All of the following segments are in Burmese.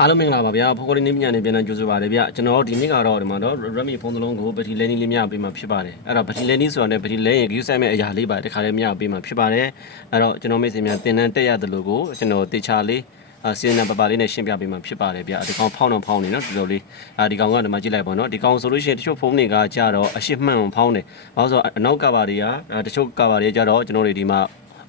အားလုံးမင်္ဂလာပါဗျာဖော်ကော်ဒီနေ့ညနေပြန်လည်ကြိုဆိုပါရစေဗျကျွန်တော်ဒီနေ့ကတော့ဒီမှာတော့ Redmi ဖုန်းတစ်လုံးကိုဘက်ထရီလဲနီးလေးမျှပေးမှာဖြစ်ပါတယ်အဲ့တော့ဘက်ထရီလဲနီးဆိုတာနဲ့ဘက်ထရီလဲရင် view set မဲ့အရာလေးပါတခါလေးမျှပေးမှာဖြစ်ပါတယ်အဲ့တော့ကျွန်တော်မိတ်ဆွေများတင်တန်းတက်ရတယ်လို့ကိုကျွန်တော်တေချာလေးအစီအစဉ်ပပလေးနဲ့ရှင်းပြပေးမှာဖြစ်ပါတယ်ဗျဒီကောင်ဖောင်းတော့ဖောင်းနေနော်ဒီလိုလေးအာဒီကောင်ကဒီမှာကြည့်လိုက်ပါနော်ဒီကောင်ဆိုလို့ရှိရင်တချို့ဖုန်းတွေကကြတော့အရှိမှန်ဖောင်းတယ်ဘာလို့ဆိုတော့အနောက်ကဘာတွေကတချို့ကဘာတွေကြတော့ကျွန်တော်တို့ဒီမှာ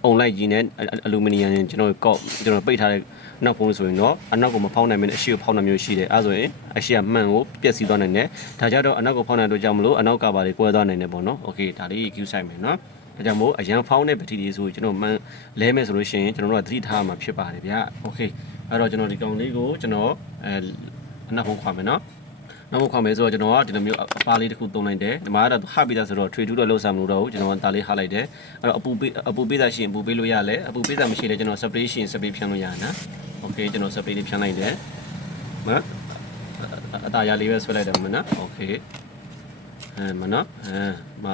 အုံလိုက်ကြီးနဲ့အလူမီနီယမ်ကျွန်တော်ကော့ကျွန်တော်ပိတ်ထားတဲ့ နောက်ဖုန်းဆိုရင်တော့အနောက်ကိုမဖောင်းနိုင်မင်းအရှိကိုဖောင်းနိုင်မျိုးရှိတယ်အဲဆိုရင်အရှိကမှန်ကိုပျက်စီးသွားနိုင်တယ်ဒါကြတော့အနောက်ကိုဖောင်းနိုင်တော့ကြောင့်မလို့အနောက်ကပါတွေကွဲသွားနိုင်တယ်ပေါ့နော်โอเคဒါလေး queue ဆိုင်မယ်နော်ဒါကြောင့်မို့အရန်ဖောင်းတဲ့ပတိတွေဆိုကျွန်တော်မှန်လဲမယ်ဆိုလို့ရှိရင်ကျွန်တော်တို့ကသတိထားမှာဖြစ်ပါတယ်ဗျာโอเคအဲ့တော့ကျွန်တော်ဒီကောင်လေးကိုကျွန်တော်အဲအနောက်ဖုန်းခွာမယ်နော်နောက်မှခွာမယ်ဆိုတော့ကျွန်တော်ကဒီလိုမျိုးအပါလေးတစ်ခုသုံးလိုက်တယ်ဒီမှာကတော့ဟပ်ပြီးသားဆိုတော့ထွေထူးတော့လှုပ်ဆောင်မလို့တော့ဘူးကျွန်တော်ကဒါလေးဟလိုက်တယ်အဲ့တော့အပူပေးအပူပေးတာရှိရင်အပူပေးလို့ရလဲအပူပေးတာမရှိလဲကျွန်တော် spray ရှိရင် spray ဖြန်းလို့ရနော် โอเคကျွန်တော် spray လေးဖြန်းလိုက်တယ်မနော်အတားရလေးပဲဆွဲလိုက်တယ်မနော်โอเคအဲမနော်အဲမ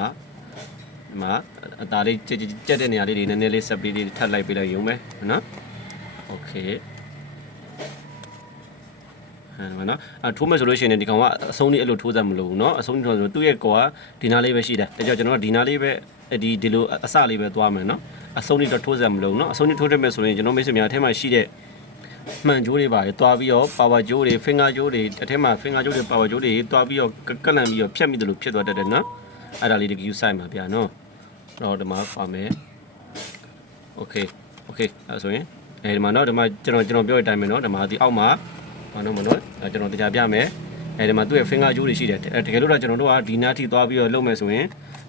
မအတားလေးကြက်ကြက်တဲ့နေရာလေးတွေနည်းနည်းလေး spray လေးထပ်လိုက်ပေးလိုက်ရုံပဲမနော်โอเคအဲမနော်အထိုးမယ်ဆိုလို့ရှိရင်ဒီကောင်ကအဆုံးလေးအဲ့လိုထိုးစမ်းမလို့ဘူးเนาะအဆုံးထိုးဆိုသူ့ရဲ့ကောကဒီနားလေးပဲရှိတယ်ဒါကြောင့်ကျွန်တော်ကဒီနားလေးပဲဒီဒီလိုအစလေးပဲသွားမယ်เนาะအဆုံးလေးတော့ထိုးစမ်းမလို့เนาะအဆုံးလေးထိုးတယ်မယ်ဆိုရင်ကျွန်တော်မိတ်ဆွေများအထက်မှာရှိတဲ့ မှန်ကြိုးတွေပါတယ်တွားပြီးတော့ power ကြိုးတွေ finger ကြိုးတွေအထက်မှာ finger ကြိုးတွေ power ကြိုးတွေတွားပြီးတော့ကက်လန့်ပြီးတော့ဖြတ်မိတယ်လို့ဖြစ်သွားတတ်တယ်နော်အဲ့ဒါလေးတကယူဆိုင်ပါဗျာနော်တော့ဒီမှာပါမယ် okay okay အဲ့ဆိုရင်အဲဒီမှာနော်ဒီမှာကျွန်တော်ကျွန်တော်ပြောတဲ့အတိုင်းပဲနော်ဒီမှာဒီအောက်မှာမနော်မနော်အဲ့ကျွန်တော်တရားပြမယ်အဲဒီမှာသူ့ရဲ့ finger ကြိုးတွေရှိတယ်တကယ်လို့တော့ကျွန်တော်တို့ကဒီနားထိသွားပြီးတော့လုပ်မယ်ဆိုရင်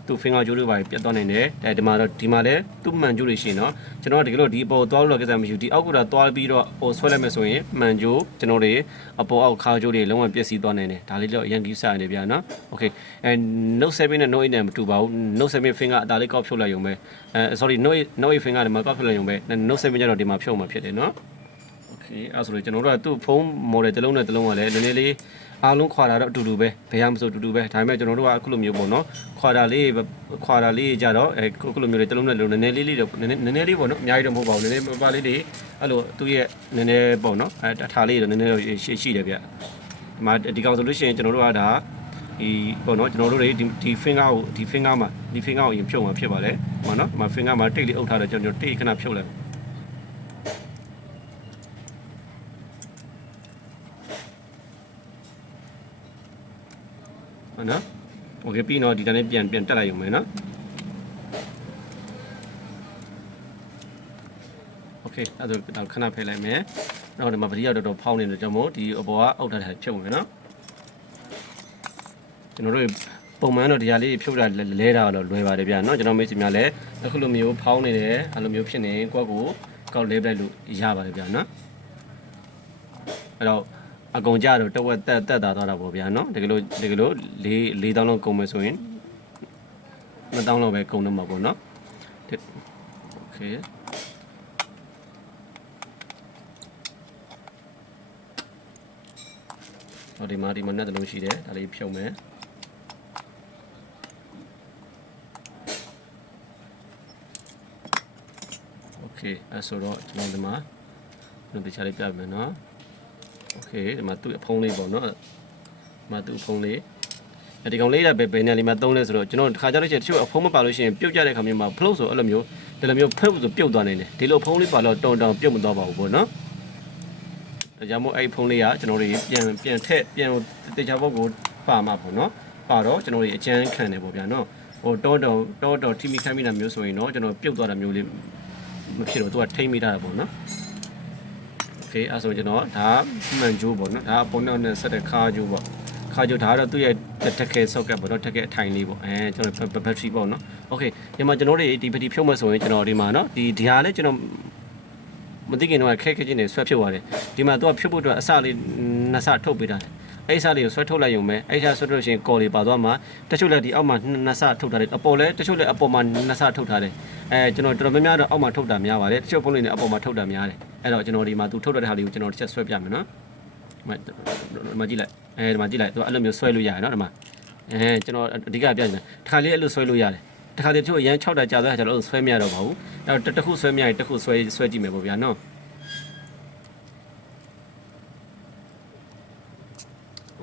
သူ finger ကြိုးတွေပါပြတ်သွားနိုင်တယ်အဲဒီမှာတော့ဒီမှာလည်းသူ့မှန်ကြိုးတွေရှိရင်နော်ကျွန်တော်ကတကယ်လို့ဒီအပေါ်သွားလို့ကိစ္စမရှိဘူးဒီအောက်ကသွားပြီးတော့ဟိုဆွဲလိုက်မယ်ဆိုရင်မှန်ကြိုးကျွန်တော်တွေအပေါ်အောက်ခါကြိုးတွေလုံးဝပျက်စီးသွားနိုင်တယ်ဒါလေးတော့အရင်ကြီးစားရတယ်ဗျာနော် okay အဲ note 7နဲ့ note 8နဲ့မတူပါဘူး note 7 finger အသားလေးကောက်ဖြုတ်လိုက်ရုံပဲအဲ sorry note 8 note 8 finger ဒီမှာကောက်ဖြုတ်လိုက်ရုံပဲ note 7ကျတော့ဒီမှာဖြုတ်မှာဖြစ်တယ်နော် okay အဲဆိုလို့ကျွန်တော်တို့ကသူ့ဖုန်း model တစ်လုံးနဲ့တစ်လုံးကလည်းနည်းနည်းလေးအားလုံးခွာတာတော့အတူတူပဲဘယ်ရမဆိုအတူတူပဲဒါပေမဲ့ကျွန်တော်တို့ကအခုလိုမျိုးပေါ့နော်ခွာတာလေးခွာတာလေးကြတော့အဲအခုလိုမျိုးလေးတစ်လုံးနဲ့တစ်လုံးနည်းနည်းလေးလေးတော့နည်းနည်းနည်းနည်းလေးပေါ့နော်အများကြီးတော့မဟုတ်ပါဘူးနည်းနည်းပါလေးတွေအဲ့လိုသူ့ရဲ့နည်းနည်းပေါ့နော်အဲအထာလေးတော့နည်းနည်းတော့ရှိရှိတယ်ဗျဒီမှာဒီကောင်ဆိုလို့ရှိရင်ကျွန်တော်တို့ကဒါဒီပေါ့နော်ကျွန်တော်တို့တွေဒီဒီ finger ကိုဒီ finger မှာဒီ finger ကိုအရင်ဖြုတ်မှာဖြစ်ပါတယ်ဟောနော်ဒီမှာ finger မှာတိတ်လေးအုပ်ထားတယ်ကျွန်တော်တိတ်ခဏဖြုတ်လိုက် ဟုတ်နော်โอเคပြီးတော့ဒီတန်းလေးပြန်ပြန်တက်လိုက်ရုံပဲနော်โอเคအဲ့ဒါတော့ခဏဖယ်လိုက်မယ်နောက်ဒီမှာပတိရောက်တော်တော်ဖောင်းနေတယ်ကြောင့်မို့ဒီအပေါ်ကအုတ်ထားတာဖြုတ်မယ်နော်ကျွန်တော်တို့ပုံမှန်တော့ဒီဟာလေးဖြုတ်တာလဲတာတော့လွယ်ပါတယ်ဗျာเนาะကျွန်တော်မိတ်ဆွေများလည်းအခုလိုမျိုးဖောင်းနေတယ်အဲ့လိုမျိုးဖြစ်နေကိုယ့်ကိုကောက်လဲပလိုက်လို့ရပါတယ်ဗျာเนาะအဲ့တော့ အကုန်ကြတော့တဝက်တက်တက်တာသွားတာပေါ့ဗျာနော်တကယ်လို့တကယ်လို့၄၄တောင်းလောက်ကုန်မယ်ဆိုရင်နှစ်တောင်းလောက်ပဲကုန်တော့မှာပေါ့နော်โอเคဟောဒီမှာဒီမှာနဲ့တလုံးရှိတယ်ဒါလေးဖြုံမယ်โอเคအဲဆိုတော့ကျွန်တော်ဒီမှာကျွန်တော်တခြားလေးပြမယ်နော် โอเคဒီမှာသူ့အဖုံးလေးပေါ့နော်ဒီမှာသူ့အဖုံးလေးအဲဒီကောင်လေးကဘယ်ဘယ်နေရာလေးမှာသုံးလဲဆိုတော့ကျွန်တော်တစ်ခါကြလို့ရှိရင်တချို့အဖုံးမပါလို့ရှိရင်ပြုတ်ကြတဲ့ခါမျိုးမှာ float ဆိုအဲ့လိုမျိုးဒီလိုမျိုးဖက်ဆိုပြုတ်သွားနိုင်တယ်ဒီလိုဖုံးလေးပါတော့တုံတောင်ပြုတ်မသွားပါဘူးပေါ့နော်ဒါကြောင့်မို့အဲ့ဖုံးလေးကကျွန်တော်တို့ပြန်ပြန်ထက်ပြန်တေချာဘောကိုပါမှာပေါ့နော်ပါတော့ကျွန်တော်တို့အကျန်းခံတယ်ပေါ့ဗျာနော်ဟိုတောတောင်တောတောထိမိခိုင်းမိတာမျိုးဆိုရင်တော့ကျွန်တော်ပြုတ်သွားတာမျိုးလေးမဖြစ်တော့သူကထိမ့်မိတာပေါ့နော် okay အဲ့ဆိုကျွန်တော်ဒါမှန်ကျိုးပေါ့နော်ဒါပုံနောက်နဲ့ဆက်တဲ့ခါကျိုးပေါ့ခါကျိုးဒါကတော့သူ့ရဲ့တက်ခဲ socket ပေါ့နော်တက်ခဲအထိုင်လေးပေါ့အဲကျွန်တော် battery ပေါ့နော် okay ဒီမှာကျွန်တော်တို့ဒီ battery ဖြုတ်မယ်ဆိုရင်ကျွန်တော်ဒီမှာနော်ဒီဒီဟာလည်းကျွန်တော်မသိခင်တော့ခက်ခဲချင်းနေဆွဲဖြုတ်ရတယ်ဒီမှာသူကဖြုတ်ဖို့အတွက်အစလေးနှစ်စထုတ်ပေးတာတယ် အဲ့ဆလေးကိုဆွဲထုတ်လိုက်ရုံပဲအဲ့ဆဆွဲထုတ်လို့ရှိရင်ကော်လေးပါသွားမှာတချို့လည်းဒီအောက်မှာနှစ်ဆထုတ်ထားတယ်အပေါ်လည်းတချို့လည်းအပေါ်မှာနှစ်ဆထုတ်ထားတယ်အဲကျွန်တော်တော်တော်များများတော့အောက်မှာထုတ်တာများပါတယ်တချို့ဖုန်းလေးတွေအပေါ်မှာထုတ်တာများတယ်အဲ့တော့ကျွန်တော်ဒီမှာသူထုတ်တဲ့ဟာလေးကိုကျွန်တော်တစ်ချက်ဆွဲပြမယ်နော်ဒီမှာဒီမှာကြည့်လိုက်အဲဒီမှာကြည့်လိုက်သူအဲ့လိုမျိုးဆွဲလို့ရတယ်နော်ဒီမှာအဲကျွန်တော်အဓိကပြချင်တယ်တစ်ခါလေးအဲ့လိုဆွဲလို့ရတယ်တခါတည်းသူအရန်6တာကြာသွားတာကျွန်တော်ဆွဲမရတော့ပါဘူးအဲ့တော့တစ်ခုဆွဲမရရင်တစ်ခုဆွဲဆွဲကြည့်မယ်ပေါ့ဗျာနော်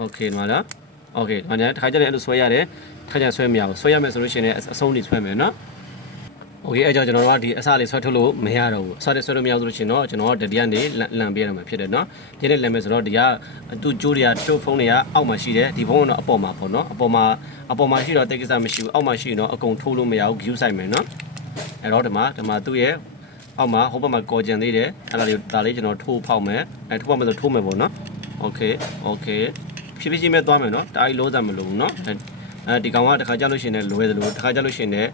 โอเคဒီမှာလားโอเคဒီမှာညာတစ်ခါကျရင်အဲ့လိုဆွဲရတယ်တစ်ခါကျရင်ဆွဲမရဘူးဆွဲရမယ်ဆိုလို့ရှိရင်လည်းအဆုံးထိဆွဲမယ်နော်โอเคအဲ့ကြောင့်ကျွန်တော်တို့ကဒီအစလေးဆွဲထုတ်လို့မရတော့ဘူးအစလေးဆွဲလို့မရဘူးဆိုလို့ရှိရင်တော့ကျွန်တော်တို့ဒီကနေလန်ပေးရမှာဖြစ်တယ်နော်ဒီနေ့လန်မယ်ဆိုတော့ဒီကသူ့ကြိုးတွေကတို့ဖုန်းတွေကအောက်မှာရှိတယ်ဒီဖုန်းကတော့အပေါ်မှာပေါ့နော်အပေါ်မှာအပေါ်မှာရှိတော့တိတ်ကိစ္စမရှိဘူးအောက်မှာရှိရင်တော့အကုန်ထိုးလို့မရဘူး view ဆိုင်မယ်နော်အဲ့တော့ဒီမှာဒီမှာသူ့ရဲ့အောက်မှာဟိုဘက်မှာကော်ကြံသေးတယ်အဲ့ဒါလေးဒါလေးကျွန်တော်ထိုးဖောက်မယ်အဲထိုးဖောက်မယ်ဆိုထိုးမယ်ပေါ့နော်โอเคโอเค ဖြည်းဖြည်းချင်းပဲသွားမယ်နော်တားကြီးလို့စားမလို့ဘူးနော်အဲဒီကောင်ကတစ်ခါကြလို့ရှိရင်လည်းလွယ်တယ်လို့တစ်ခါကြလို့ရှိရင်လည်း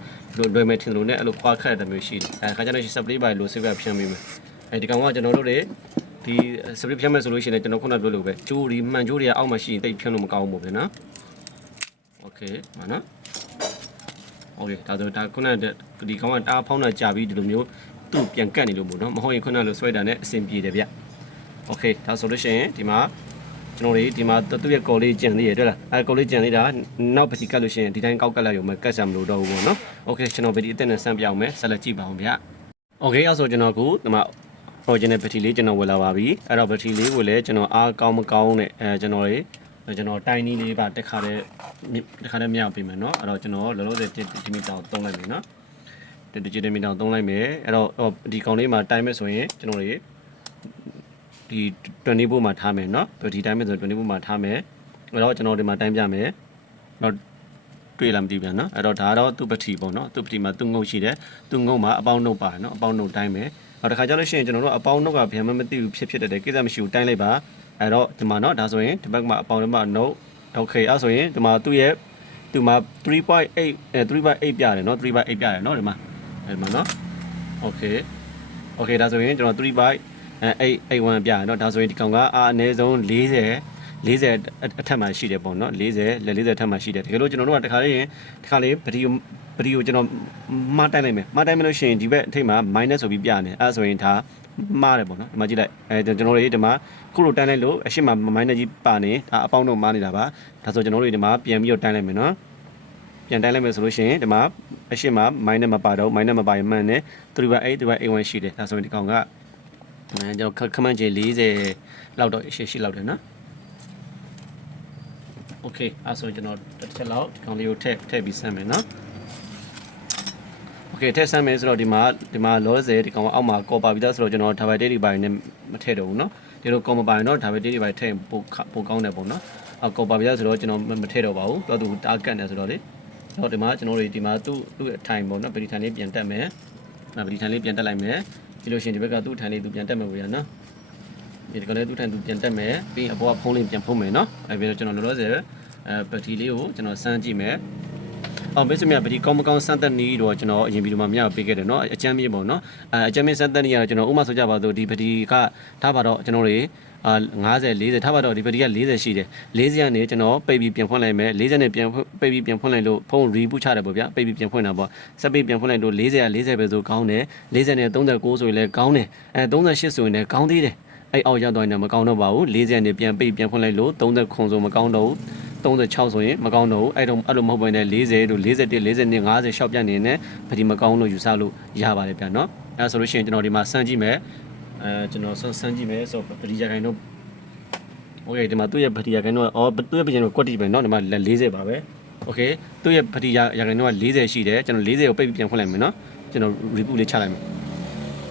လွယ်မယ်ထင်တယ်လို့နဲ့အဲ့လိုခွာခက်တဲ့မျိုးရှိတယ်အဲတစ်ခါကြလို့ရှိရင် supply by လို့ save ဖြန့်ပေးမယ်အဲဒီကောင်ကကျွန်တော်တို့တွေဒီ supply ဖြန့်မယ်ဆိုလို့ရှိရင်လည်းကျွန်တော်ခုနပြောလို့ပဲကျိုးဒီမှန်ကျိုးတွေကအောက်မှာရှိရင်တိတ်ဖြန့်လို့မကောင်းဘူးပေါ့ဗျာနော်โอเคမှာနော်โอเคဒါဆိုဒါခုနကဒီကောင်ကတားဖောင်းတာကြာပြီးဒီလိုမျိုးသူ့ပြန်ကတ်နေလို့ပေါ့နော်မဟုတ်ရင်ခုနလိုဆွဲတာနဲ့အဆင်ပြေတယ်ဗျโอเคဒါဆိုလို့ရှိရင်ဒီမှာ ကျွန်တော်တို့ဒီမှာသူ့ရဲ့ကော်လေးကြံသေးရတွေ့လားအဲကော်လေးကြံသေးတာနောက်ပစီကတ်လို့ရှိရင်ဒီတိုင်းကောက်ကတ်လိုက်ရုံပဲကတ်ဆံမလို့တော့ဘူးပေါ့နော်โอเคကျွန်တော်ဗီဒီအသက်နဲ့ဆန်းပြအောင်မယ်ဆက်လက်ကြည့်ပါအောင်ဗျโอเคအဲ့ဆိုကျွန်တော်ကဒီမှာ original battery လေးကျွန်တော်ဝယ်လာပါပြီအဲ့တော့ battery လေးကိုလည်းကျွန်တော်အားကောင်းမကောင်းနဲ့အဲကျွန်တော်တွေကျွန်တော်တိုင်းနီးလေးပါတက်ခါတဲ့တက်ခါတဲ့မြောက်ပေးမယ်เนาะအဲ့တော့ကျွန်တော်လောလောဆယ်ဒီမီတာကိုသုံးလိုက်မယ်เนาะဒီဒီမီတာကိုသုံးလိုက်မယ်အဲ့တော့ဒီကောင်လေးမှာတိုင်းမဲ့ဆိုရင်ကျွန်တော်တွေ ဒီ20ဘို့မှာထားမယ်เนาะဒီတိုင်းမဲ့ဆို20ဘို့မှာထားမယ်အဲ့တော့ကျွန်တော်ဒီမှာတိုင်းပြမယ်တော့တွေ့လာမသိပြန်เนาะအဲ့တော့ဒါတော့သူ့ပတိပေါ့เนาะသူ့ပတိမှာသူ့ငုတ်ရှိတယ်သူ့ငုတ်မှာအပေါင်းနှုတ်ပါတယ်เนาะအပေါင်းနှုတ်တိုင်းမယ်နောက်တစ်ခါကျလို့ရှိရင်ကျွန်တော်တို့အပေါင်းနှုတ်ကဗျံမမသိဘူးဖြစ်ဖြစ်တဲ့ကိစ္စမရှိဘူးတိုင်းလိုက်ပါအဲ့တော့ဒီမှာเนาะဒါဆိုရင်ဒီဘက်မှာအပေါင်းထဲမှာ note okay အဲ့ဆိုရင်ဒီမှာသူ့ရဲ့ဒီမှာ3.8အဲ3.8ပြတယ်เนาะ3.8ပြတယ်เนาะဒီမှာဒီမှာเนาะ okay okay ဒါဆိုရင်ကျွန်တော်3.8 အဲအဲ့အဲ့1ပြရနော်ဒါဆိုရင်ဒီကောင်ကအာအနည်းဆုံး40 40အထက်မှာရှိတယ်ပေါ့နော်40လက်40အထက်မှာရှိတယ်တကယ်လို့ကျွန်တော်တို့ကတခါလေးရင်တခါလေးဗီဒီယိုဗီဒီယိုကျွန်တော်မှားတိုက်လိုက်မယ်မှားတိုက်မလို့ရှိရင်ဒီဘက်အထိပ်မှာ minus ဆိုပြီးပြနေအဲဆိုရင်ဒါမှားတယ်ပေါ့နော်ဒီမှာကြည့်လိုက်အဲကျွန်တော်တို့ဒီမှာခုလိုတန်းလိုက်လို့အရှိမ minus ကြီးပါနေဒါအပေါင်းတော့မှားနေတာပါဒါဆိုကျွန်တော်တို့ဒီမှာပြန်ပြီးတော့တန်းလိုက်မယ်နော်ပြန်တိုင်းလိုက်မယ်ဆိုလို့ရှိရင်ဒီမှာအရှိမ minus မပါတော့ minus မပါရင်မှန်တယ်3/8 3/81 ရှိတယ်ဒါဆိုရင်ဒီကောင်က အဲကျွန်တော်ခမန်းကြီး40လောက်တော့ရှိရှိလောက်တယ်နော် โอเคအဲဆိုကျွန်တော်တစ်ချက်လောက်ဒီကောင်လေးကိုထည့်ထည့်ပြီးဆမ်းမယ်နော်โอเคထည့်ဆမ်းမယ်ဆိုတော့ဒီမှာဒီမှာလောဆယ်ဒီကောင်ကအောက်မှာကော်ပါပြီးသားဆိုတော့ကျွန်တော်ဒါဘိုင်တေးဒီဘိုင်နဲ့မထည့်တော့ဘူးเนาะဒီလိုကော်မပိုင်တော့ဒါဘိုင်တေးဒီဘိုင်ထည့်ပိုပိုကောင်းတယ်ပေါ့နော်အော်ကော်ပါပြီးသားဆိုတော့ကျွန်တော်မထည့်တော့ပါဘူးတော့သူတာကတ်နေဆိုတော့လေဆိုတော့ဒီမှာကျွန်တော်တို့ဒီမှာသူ့သူ့အထိုင်ပေါ့နော်ဗီဒီထိုင်လေးပြန်တက်မယ်ဗီဒီထိုင်လေးပြန်တက်လိုက်မယ် ပြီးလို့ရှိရင်ဒီဘက်ကသူ့ထိုင်လေးသူပြန်တက်မယ်ဗျာနော်ဒီကလည်းသူ့ထိုင်သူပြန်တက်မယ်ပြီးရင်အပေါ်ကဖုံးလေးပြန်ဖုံးမယ်နော်အဲပြီးတော့ကျွန်တော်လောလောဆယ်အဲဘက်ထရီလေးကိုကျွန်တော်စမ်းကြည့်မယ် အော်ဘယ်စမြဘက်ထရီကောင်းမကောင်းစမ်းသက်နေတော့ကျွန်တော်အရင်ဗီဒီယိုမှာမြပေးခဲ့တယ်เนาะအချမ်းမြေပေါ့เนาะအဲအချမ်းမြေစမ်းသက်နေရတော့ကျွန်တော်ဥမာဆိုကြပါစို့ဒီဘက်ထရီကထားပါတော့ကျွန်တော်တွေအာ90 40ထားပါတော့ဒီဘက်ထရီက40ရှိတယ်40ကနေကျွန်တော်ပိတ်ပြီးပြန်ဖွင့်လိုက်မယ်40နဲ့ပြန်ပိတ်ပြီးပြန်ဖွင့်လိုက်လို့ဖုန်း reboot ချတယ်ပေါ့ဗျာပိတ်ပြီးပြန်ဖွင့်တာပေါ့စက်ပိတ်ပြန်ဖွင့်လိုက်လို့40က40ပဲဆိုကောင်းတယ်40နဲ့39ဆိုရင်လည်းကောင်းတယ်အဲ38ဆိုရင်လည်းကောင်းသေးတယ် အဲ့အောက်ရောက်တော့ရင်မကောင်းတော့ပါဘူး40နဲ့ပြန်ပိတ်ပြန်ဖွင့်လိုက်လို့30ခွန်ဆိုမကောင်းတော့ဘူး36ဆိုရင်မကောင်းတော့ဘူးအဲ့တော့အဲ့လိုမဟုတ်ဘဲနဲ့40တို့41 42 50ရှောက်ပြတ်နေနဲ့ဗတိမကောင်းလို့ယူဆလို့ရပါတယ်ဗျာနော်အဲ့ဆိုလို့ရှိရင်ကျွန်တော်ဒီမှာစမ်းကြည့်မယ်အဲကျွန်တော်စမ်းစမ်းကြည့်မယ်ဆိုဗတိရခိုင်တို့โอเคဒီမှာသူ့ရဲ့ဗတိရခိုင်တို့အော်သူ့ရဲ့ပြင်တို့ကွက်တီပဲเนาะဒီမှာ40ပါပဲโอเคသူ့ရဲ့ဗတိရရခိုင်တို့က40ရှိတယ်ကျွန်တော်40ကိုပိတ်ပြီးပြန်ဖွင့်လိုက်မယ်เนาะကျွန်တော် reboot လေးချလိုက်မယ်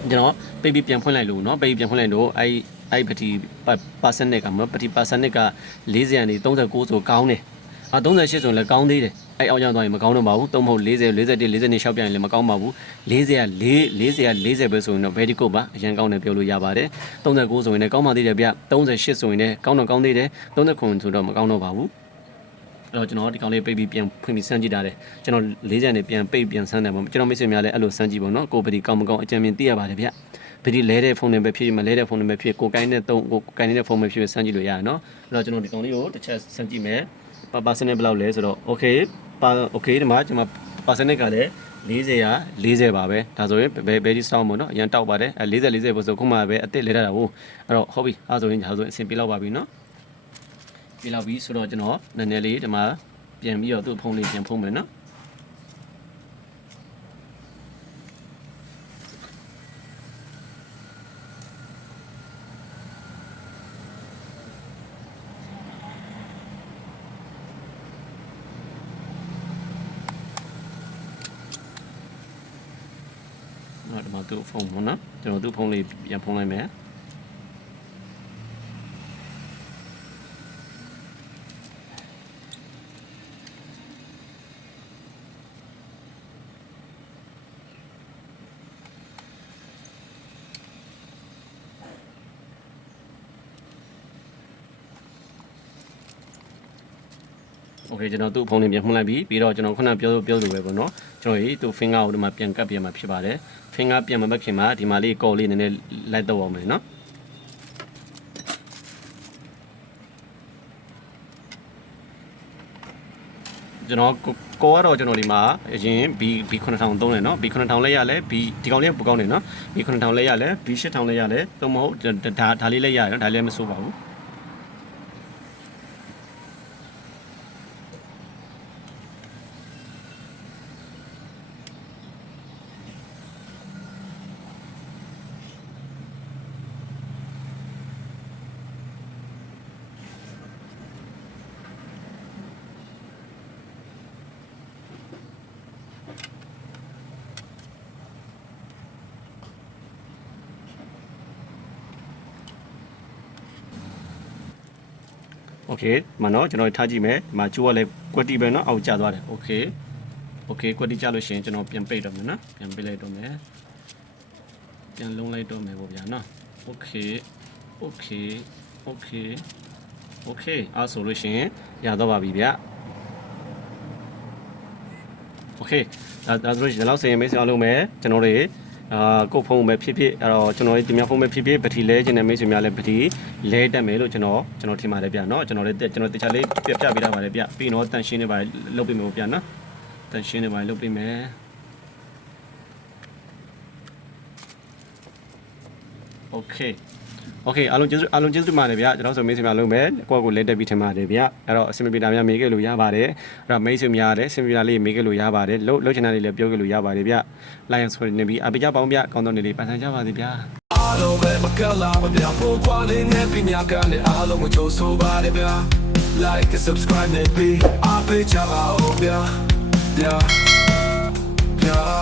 ကျွန်တော်ပိတ်ပြီးပြန်ဖွင့်လိုက်လို့เนาะပိတ်ပြီးပြန်ဖွင့်လိုက်တော့အဲ့ အဲ့ပတိပါစနစ်ကမပတိပါစနစ်က40ရန်နေ39ဆိုကောင်းတယ်အာ38ဆိုလည်းကောင်းသေးတယ်အဲ့အောက်ရောက်သွားရင်မကောင်းတော့ပါဘူးသုံးမဟုတ်40 41 40နေရှောက်ပြန်ရင်လည်းမကောင်းပါဘူး40က4 40က40ပဲဆိုရင်တော့ very good ပါအရင်ကောင်းတယ်ပြောလို့ရပါတယ်39ဆိုရင်လည်းကောင်းပါသေးတယ်ဗျ38ဆိုရင်လည်းကောင်းတော့ကောင်းသေးတယ်39ဆိုတော့မကောင်းတော့ပါဘူးအဲ့တော့ကျွန်တော်ဒီကောင်လေးပိတ်ပြီးပြန်ဖွင့်ပြီးစမ်းကြည့်တာတယ်ကျွန်တော်40နဲ့ပြန်ပိတ်ပြန်စမ်းတယ်ပေါ့ကျွန်တော်မိတ်ဆွေများလည်းအဲ့လိုစမ်းကြည့်ပါတော့ကိုပတိကောင်းမကောင်းအကြံဉာဏ်သိရပါတယ်ဗျ ဗီဒီလဲတဲ့ဖုန်းနဲ့ပဲဖြစ်မလဲတဲ့ဖုန်းနဲ့ပဲဖြစ်ကိုကိုင်းနဲ့သုံးကိုကိုင်းနေတဲ့ဖုန်းပဲဖြစ်စမ်းကြည့်လို့ရတယ်နော်အဲ့တော့ကျွန်တော်ဒီကောင်လေးကိုတစ်ချက်စမ်းကြည့်မယ်ပါပါစနစ်ဘယ်လောက်လဲဆိုတော့ okay ပါ okay ဒီမှာကျွန်မပါစနစ်ကလည်း40ရာ40ပါပဲဒါဆိုရင်ဘယ်ဘယ်ဒီစောင်းမို့နော်အရင်တောက်ပါတယ်အဲ40 40ပဲဆိုခုမှပဲအစ်စ်လဲထားတာဟုတ်အဲ့တော့ဟုတ်ပြီအဲဆိုရင်ဒါဆိုရင်အဆင်ပြေလောက်ပါပြီနော်ပြေလောက်ပြီဆိုတော့ကျွန်တော်နည်းနည်းလေးဒီမှာပြန်ပြီးတော့သူ့ဖုန်းလေးပြန်ဖုံးမယ်နော် မှာသူ့ဖုန်းပေါ့နော်ကျွန်တော်သူ့ဖုန်းလေးပြန်ဖုန်းလိုက်မယ် โอเคကျွန်တော်သူ့ဖုန်းလေးပြန်ဖွင့်လိုက်ပြီပြီးတော့ကျွန်တော်ခုနပြောပြောလိုပဲပေါ့နော်ကျွန်တော်ရေးသူ့ finger ကိုဒီမှာပြန်ကပ်ပြန်မှာဖြစ်ပါတယ် finger ပြန်မမခင်မှာဒီမှာလေး call လေးနည်းနည်းလိုက်တော့အောင်မယ်နော်ကျွန်တော်ကိုကိုကတော့ကျွန်တော်ဒီမှာအရင် B B 9000သုံးတယ်နော် B 9000လဲရလဲ B ဒီကောင်လေးပူကောင်းတယ်နော် B 9000လဲရလဲ B 8000လဲရလဲသို့မဟုတ်ဒါဒါလေးလဲရတယ်နော်ဒါလေးမဆိုးပါဘူး โอเคမနော်ကျွန်တော်ထားကြည့်မယ်ဒီမှာကျိုးကလည်းကွက်တီပဲเนาะအောက်ကျသွားတယ်โอเคโอเคကွက်တီကျလို့ရှိရင်ကျွန်တော်ပြန်ပိတ်တော့မယ်နော်ပြန်ပိတ်လိုက်တော့မယ်ပြန်လုံးလိုက်တော့မယ်ပေါ့ဗျာနော်โอเคโอเคโอเคโอเคအားဆိုလို့ရှိရင်ရတော့ပါပြီဗျโอเคဒါဒါဆိုလို့ရှိရင်ဒီလောက်စင်ရင်မိတ်ဆွေအားလုံးပဲကျွန်တော်တွေ အာကိုယ့်ဖုန်းပဲဖြစ်ဖြစ်အဲ့တော့ကျွန်တော်ဒီများဖုန်းပဲဖြစ်ဖြစ်ပတိလဲခြင်းနဲ့မိတ်ဆွေများလည်းပတိလဲတက်မယ်လို့ကျွန်တော်ကျွန်တော်ထင်ပါတယ်ဗျာเนาะကျွန်တော်လည်းကျွန်တော်တခြားလေးပြပြပေးထားပါတယ်ဗျပြီးတော့တန်ရှင်းနေပါလုပ်ပေးမယ်ဗျာเนาะတန်ရှင်းနေပါလုပ်ပေးမယ်โอเค Okay အားလုံးကျေးဇူးအားလုံးကျေးဇူးတင်ပါတယ်ဗျာကျွန်တော်ဆိုမိတ်ဆွေများလုံးပဲကိုယ့်ကိုလက်တက်ပြီးထင်ပါတယ်ဗျာအဲ့တော့ဆင်မပီတာများမေးခဲ့လို့ရပါတယ်အဲ့တော့မိတ်ဆွေများလည်းဆင်မပီတာလေးမေးခဲ့လို့ရပါတယ်လို့လှုပ်ချင်တာလေးလည်းပြောခဲ့လို့ရပါတယ်ဗျာ Lion ဆိုနေပြီးအပိကြပေါင်းဗျာကောင်းတော့နေလေးပန်ဆန်ကြပါသည်ဗျာအားလုံးပဲမကလာမပြောင်းဖို့ခွာလေးနဲ့ပြညာကလည်းအားလုံးကိုချိုးဆိုပါတယ်ဗျာ Like and subscribe နဲ့ပြီးအပိကြပါဦးဗျာ Yeah Yeah